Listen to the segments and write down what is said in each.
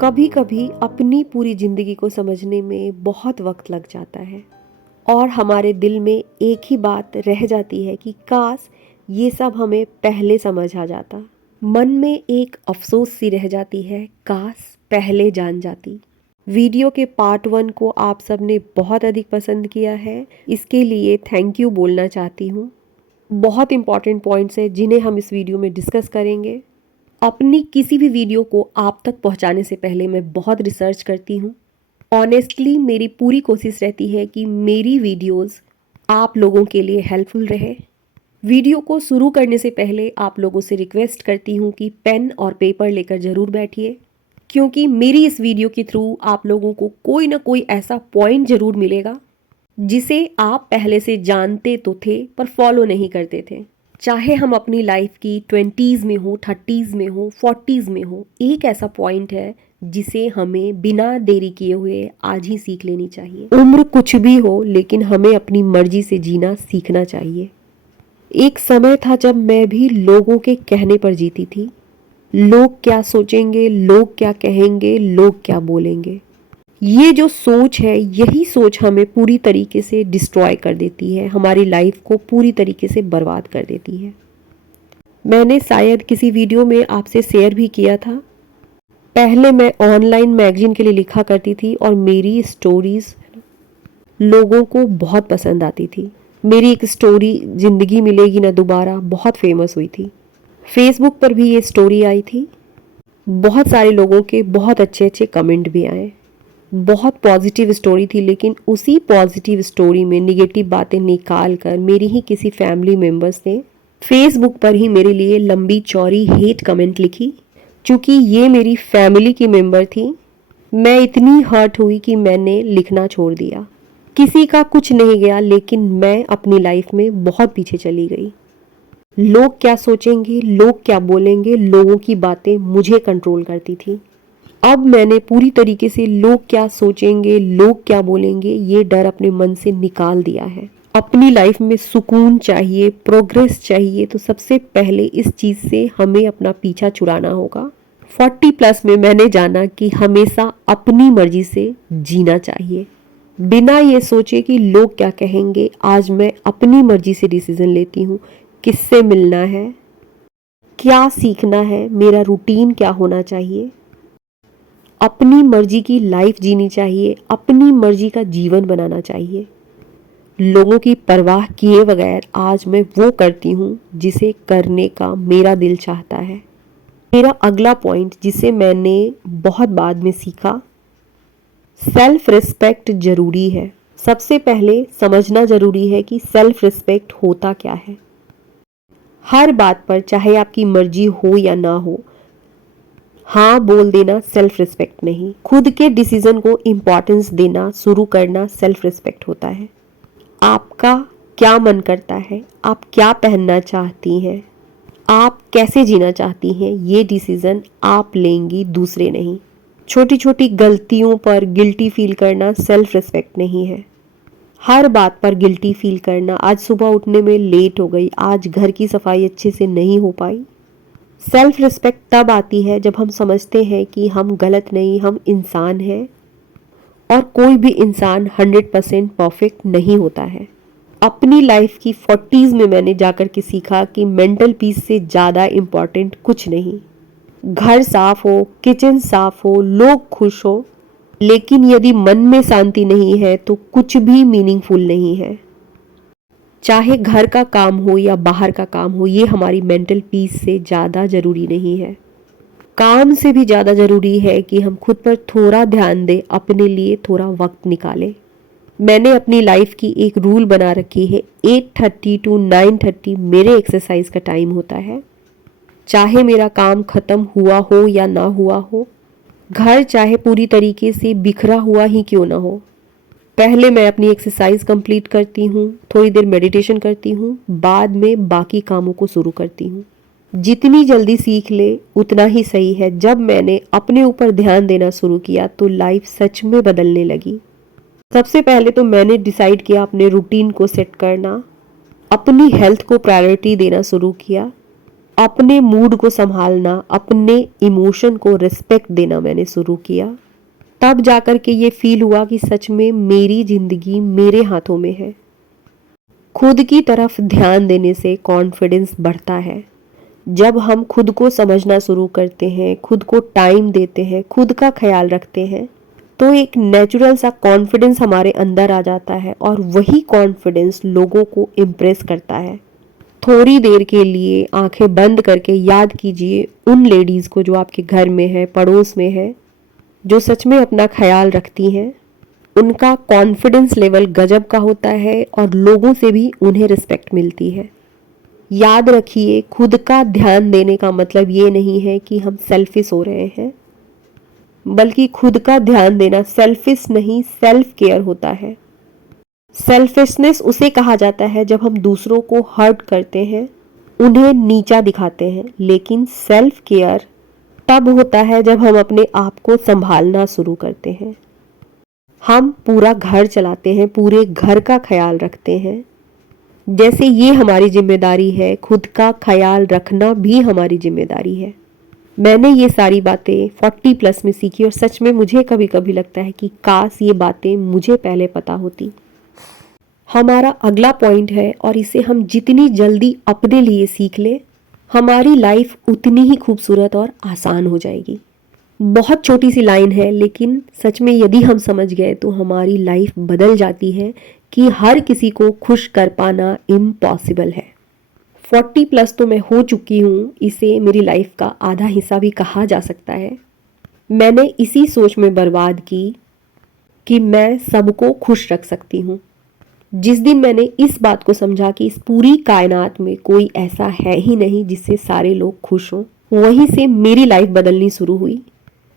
कभी कभी अपनी पूरी जिंदगी को समझने में बहुत वक्त लग जाता है और हमारे दिल में एक ही बात रह जाती है कि काश ये सब हमें पहले समझ आ जाता। मन में एक अफसोस सी रह जाती है, काश पहले जान जाती। वीडियो के पार्ट 1 को आप सब ने बहुत अधिक पसंद किया है, इसके लिए थैंक यू बोलना चाहती हूँ। बहुत इंपॉर्टेंट पॉइंट्स हैं जिन्हें हम इस वीडियो में डिस्कस करेंगे। अपनी किसी भी वीडियो को आप तक पहुंचाने से पहले मैं बहुत रिसर्च करती हूँ। ऑनेस्टली मेरी पूरी कोशिश रहती है कि मेरी वीडियोस आप लोगों के लिए हेल्पफुल रहे। वीडियो को शुरू करने से पहले आप लोगों से रिक्वेस्ट करती हूँ कि पेन और पेपर लेकर ज़रूर बैठिए, क्योंकि मेरी इस वीडियो के थ्रू आप लोगों को कोई ना कोई ऐसा पॉइंट ज़रूर मिलेगा जिसे आप पहले से जानते तो थे पर फॉलो नहीं करते थे। चाहे हम अपनी लाइफ की 20s में हो, 30s में हो, 40s में हो, एक ऐसा पॉइंट है जिसे हमें बिना देरी किए हुए आज ही सीख लेनी चाहिए। उम्र कुछ भी हो, लेकिन हमें अपनी मर्जी से जीना सीखना चाहिए। एक समय था जब मैं भी लोगों के कहने पर जीती थी। लोग क्या सोचेंगे, लोग क्या कहेंगे, लोग क्या बोलेंगे, ये जो सोच है, यही सोच हमें पूरी तरीके से डिस्ट्रॉय कर देती है, हमारी लाइफ को पूरी तरीके से बर्बाद कर देती है। मैंने शायद किसी वीडियो में आपसे शेयर भी किया था, पहले मैं ऑनलाइन मैगजीन के लिए लिखा करती थी और मेरी स्टोरीज लोगों को बहुत पसंद आती थी। मेरी एक स्टोरी जिंदगी मिलेगी ना दोबारा बहुत फेमस हुई थी। फेसबुक पर भी ये स्टोरी आई थी। बहुत सारे लोगों के बहुत अच्छे अच्छे कमेंट भी आए। बहुत पॉजिटिव स्टोरी थी, लेकिन उसी पॉजिटिव स्टोरी में निगेटिव बातें निकाल कर मेरी ही किसी फैमिली मेम्बर्स ने फेसबुक पर ही मेरे लिए लंबी चौड़ी हेट कमेंट लिखी। चूँकि ये मेरी फैमिली की मेंबर थी, मैं इतनी हर्ट हुई कि मैंने लिखना छोड़ दिया। किसी का कुछ नहीं गया, लेकिन मैं अपनी लाइफ में बहुत पीछे चली गई। लोग क्या सोचेंगे, लोग क्या बोलेंगे, लोगों की बातें मुझे कंट्रोल करती थी। अब मैंने पूरी तरीके से लोग क्या सोचेंगे, लोग क्या बोलेंगे, ये डर अपने मन से निकाल दिया है। अपनी लाइफ में सुकून चाहिए, प्रोग्रेस चाहिए, तो सबसे पहले इस चीज़ से हमें अपना पीछा छुड़ाना होगा। 40+ में मैंने जाना कि हमेशा अपनी मर्जी से जीना चाहिए, बिना ये सोचे कि लोग क्या कहेंगे। आज मैं अपनी मर्जी से डिसीजन लेती हूँ, किससे मिलना है, क्या सीखना है, मेरा रूटीन क्या होना चाहिए। अपनी मर्जी की लाइफ जीनी चाहिए, अपनी मर्जी का जीवन बनाना चाहिए। लोगों की परवाह किए बगैर आज मैं वो करती हूँ जिसे करने का मेरा दिल चाहता है। मेरा अगला पॉइंट जिसे मैंने बहुत बाद में सीखा, सेल्फ रिस्पेक्ट जरूरी है। सबसे पहले समझना जरूरी है कि सेल्फ रिस्पेक्ट होता क्या है। हर बात पर, चाहे आपकी मर्जी हो या ना हो, हाँ बोल देना सेल्फ रिस्पेक्ट नहीं। खुद के डिसीजन को इम्पोर्टेंस देना शुरू करना सेल्फ रिस्पेक्ट होता है। आपका क्या मन करता है, आप क्या पहनना चाहती हैं, आप कैसे जीना चाहती हैं, ये डिसीजन आप लेंगी, दूसरे नहीं। छोटी छोटी गलतियों पर गिल्टी फील करना सेल्फ रिस्पेक्ट नहीं है। हर बात पर गिल्टी फील करना, आज सुबह उठने में लेट हो गई, आज घर की सफाई अच्छे से नहीं हो पाई। सेल्फ रिस्पेक्ट तब आती है जब हम समझते हैं कि हम गलत नहीं, हम इंसान हैं और कोई भी इंसान 100% परफेक्ट नहीं होता है। अपनी लाइफ की 40s में मैंने जाकर के सीखा कि मेंटल पीस से ज़्यादा इम्पॉर्टेंट कुछ नहीं। घर साफ हो, किचन साफ हो, लोग खुश हो, लेकिन यदि मन में शांति नहीं है तो कुछ भी मीनिंगफुल नहीं है। चाहे घर का काम हो या बाहर का काम हो, ये हमारी मेंटल पीस से ज़्यादा ज़रूरी नहीं है। काम से भी ज़्यादा ज़रूरी है कि हम खुद पर थोड़ा ध्यान दें, अपने लिए थोड़ा वक्त निकालें। मैंने अपनी लाइफ की एक रूल बना रखी है, 8:30 to 9:30 मेरे एक्सरसाइज का टाइम होता है। चाहे मेरा काम ख़त्म हुआ हो या ना हुआ हो, घर चाहे पूरी तरीके से बिखरा हुआ ही क्यों ना हो, पहले मैं अपनी एक्सरसाइज कंप्लीट करती हूँ, थोड़ी देर मेडिटेशन करती हूँ, बाद में बाकी कामों को शुरू करती हूँ। जितनी जल्दी सीख ले उतना ही सही है। जब मैंने अपने ऊपर ध्यान देना शुरू किया तो लाइफ सच में बदलने लगी। सबसे पहले तो मैंने डिसाइड किया अपने रूटीन को सेट करना, अपनी हेल्थ को प्रायोरिटी देना शुरू किया। अपने मूड को संभालना, अपने इमोशन को रिस्पेक्ट देना मैंने शुरू किया। तब जाकर के ये फील हुआ कि सच में मेरी जिंदगी मेरे हाथों में है। खुद की तरफ ध्यान देने से कॉन्फिडेंस बढ़ता है। जब हम खुद को समझना शुरू करते हैं, खुद को टाइम देते हैं, खुद का ख्याल रखते हैं, तो एक नेचुरल सा कॉन्फिडेंस हमारे अंदर आ जाता है और वही कॉन्फिडेंस लोगों को इम्प्रेस करता है। थोड़ी देर के लिए आंखें बंद करके याद कीजिए उन लेडीज़ को जो आपके घर में है, पड़ोस में है, जो सच में अपना ख्याल रखती हैं। उनका कॉन्फिडेंस लेवल गजब का होता है और लोगों से भी उन्हें रिस्पेक्ट मिलती है। याद रखिए, खुद का ध्यान देने का मतलब ये नहीं है कि हम सेल्फिश हो रहे हैं, बल्कि खुद का ध्यान देना सेल्फिश नहीं, सेल्फ केयर होता है। सेल्फिशनेस उसे कहा जाता है जब हम दूसरों को हर्ट करते हैं, उन्हें नीचा दिखाते हैं, लेकिन सेल्फ केयर तब होता है जब हम अपने आप को संभालना शुरू करते हैं। हम पूरा घर चलाते हैं, पूरे घर का ख्याल रखते हैं। जैसे ये हमारी जिम्मेदारी है, खुद का ख्याल रखना भी हमारी जिम्मेदारी है। मैंने ये सारी बातें 40+ में सीखी और सच में मुझे कभी कभी लगता है कि काश ये बातें मुझे पहले पता होती। हमारा अगला पॉइंट है, और इसे हम जितनी जल्दी अपने लिए सीख लें, हमारी लाइफ उतनी ही खूबसूरत और आसान हो जाएगी। बहुत छोटी सी लाइन है, लेकिन सच में यदि हम समझ गए तो हमारी लाइफ बदल जाती है कि हर किसी को खुश कर पाना इम्पॉसिबल है। 40+ तो मैं हो चुकी हूँ, इसे मेरी लाइफ का आधा हिस्सा भी कहा जा सकता है। मैंने इसी सोच में बर्बाद की कि मैं सबको खुश रख सकती हूँ। जिस दिन मैंने इस बात को समझा कि इस पूरी कायनात में कोई ऐसा है ही नहीं जिससे सारे लोग खुश हों, वहीं से मेरी लाइफ बदलनी शुरू हुई।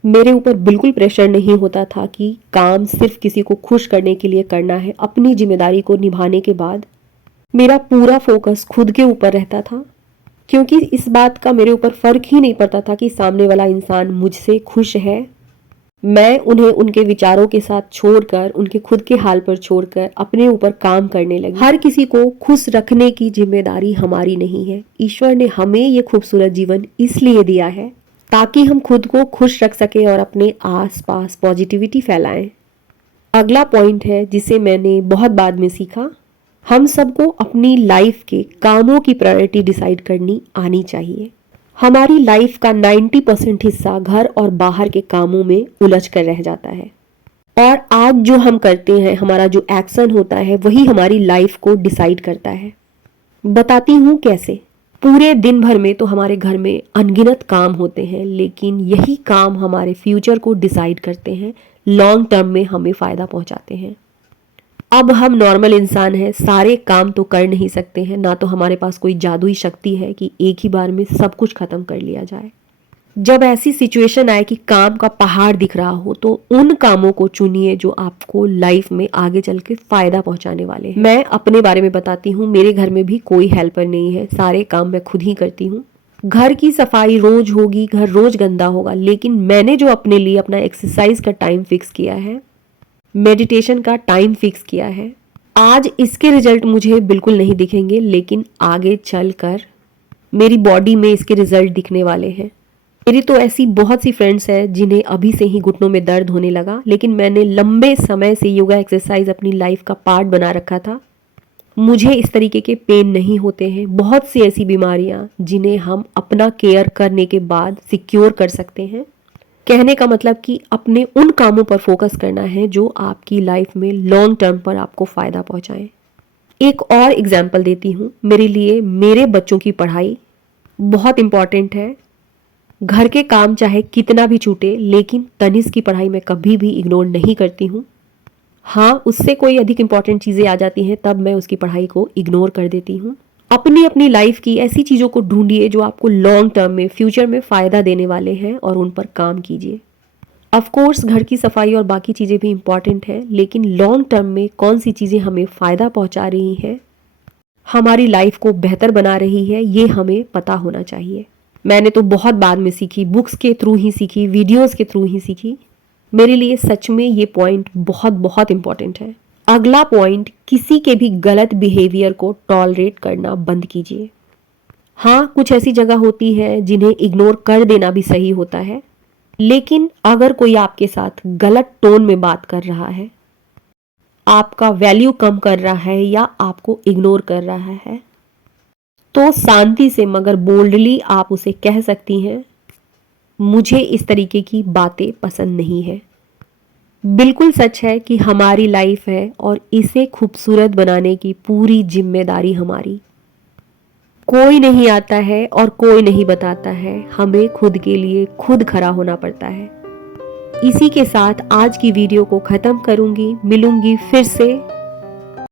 मेरे ऊपर बिल्कुल प्रेशर नहीं होता था कि काम सिर्फ किसी को खुश करने के लिए करना है। अपनी जिम्मेदारी को निभाने के बाद मेरा पूरा फोकस खुद के ऊपर रहता था, क्योंकि इस बात का मेरे ऊपर फर्क ही नहीं पड़ता था कि सामने वाला इंसान मुझसे खुश है। मैं उन्हें उनके विचारों के साथ छोड़कर, उनके खुद के हाल पर छोड़कर अपने ऊपर काम करने लगी। हर किसी को खुश रखने की जिम्मेदारी हमारी नहीं है। ईश्वर ने हमें ये खूबसूरत जीवन इसलिए दिया है ताकि हम खुद को खुश रख सकें और अपने आसपास पॉजिटिविटी फैलाएं। अगला पॉइंट है जिसे मैंने बहुत बाद में सीखा। हम सबको अपनी लाइफ के कामों की प्रायोरिटी डिसाइड करनी आनी चाहिए। हमारी लाइफ का 90% हिस्सा घर और बाहर के कामों में उलझ कर रह जाता है, और आज जो हम करते हैं, हमारा जो एक्शन होता है, वही हमारी लाइफ को डिसाइड करता है। बताती हूँ कैसे। पूरे दिन भर में तो हमारे घर में अनगिनत काम होते हैं, लेकिन यही काम हमारे फ्यूचर को डिसाइड करते हैं, लॉन्ग टर्म में हमें फ़ायदा पहुंचाते हैं। अब हम नॉर्मल इंसान हैं, सारे काम तो कर नहीं सकते हैं, ना तो हमारे पास कोई जादुई शक्ति है कि एक ही बार में सब कुछ खत्म कर लिया जाए। जब ऐसी सिचुएशन आए कि काम का पहाड़ दिख रहा हो, तो उन कामों को चुनिए जो आपको लाइफ में आगे चल के फायदा पहुंचाने वाले हैं। मैं अपने बारे में बताती हूँ। मेरे घर में भी कोई हेल्पर नहीं है, सारे काम मैं खुद ही करती हूँ। घर की सफाई रोज होगी, घर रोज गंदा होगा, लेकिन मैंने जो अपने लिए अपना एक्सरसाइज का टाइम फिक्स किया है, मेडिटेशन का टाइम फिक्स किया है, आज इसके रिजल्ट मुझे बिल्कुल नहीं दिखेंगे, लेकिन आगे चलकर मेरी बॉडी में इसके रिजल्ट दिखने वाले हैं। मेरी तो ऐसी बहुत सी फ्रेंड्स हैं जिन्हें अभी से ही घुटनों में दर्द होने लगा, लेकिन मैंने लंबे समय से योगा एक्सरसाइज अपनी लाइफ का पार्ट बना रखा था। मुझे इस तरीके के पेन नहीं होते हैं। बहुत सी ऐसी बीमारियां जिन्हें हम अपना केयर करने के बाद सिक्योर कर सकते हैं। कहने का मतलब कि अपने उन कामों पर फोकस करना है जो आपकी लाइफ में लॉन्ग टर्म पर आपको फ़ायदा पहुंचाएं। एक और एग्जाम्पल देती हूँ। मेरे लिए मेरे बच्चों की पढ़ाई बहुत इम्पॉर्टेंट है। घर के काम चाहे कितना भी छूटे, लेकिन तनिष्क की पढ़ाई मैं कभी भी इग्नोर नहीं करती हूँ। हाँ, उससे कोई अधिक इम्पॉर्टेंट चीज़ें आ जाती हैं, तब मैं उसकी पढ़ाई को इग्नोर कर देती हूँ। अपनी अपनी लाइफ की ऐसी चीज़ों को ढूंढिए जो आपको लॉन्ग टर्म में, फ्यूचर में फ़ायदा देने वाले हैं, और उन पर काम कीजिए। ऑफ कोर्स घर की सफाई और बाकी चीज़ें भी इम्पॉर्टेंट हैं, लेकिन लॉन्ग टर्म में कौन सी चीज़ें हमें फ़ायदा पहुंचा रही हैं, हमारी लाइफ को बेहतर बना रही है, ये हमें पता होना चाहिए। मैंने तो बहुत बाद में सीखी, बुक्स के थ्रू ही सीखी, वीडियोस के थ्रू ही सीखी। मेरे लिए सच में ये पॉइंट बहुत बहुत इम्पॉर्टेंट है। अगला पॉइंट, किसी के भी गलत बिहेवियर को टॉलरेट करना बंद कीजिए। हाँ, कुछ ऐसी जगह होती है जिन्हें इग्नोर कर देना भी सही होता है, लेकिन अगर कोई आपके साथ गलत टोन में बात कर रहा है, आपका वैल्यू कम कर रहा है या आपको इग्नोर कर रहा है, तो शांति से मगर बोल्डली आप उसे कह सकती हैं, मुझे इस तरीके की बातें पसंद नहीं है। बिल्कुल सच है कि हमारी लाइफ है और इसे खूबसूरत बनाने की पूरी जिम्मेदारी हमारी। कोई नहीं आता है और कोई नहीं बताता है, हमें खुद के लिए खुद खड़ा होना पड़ता है। इसी के साथ आज की वीडियो को ख़त्म करूंगी। मिलूंगी फिर से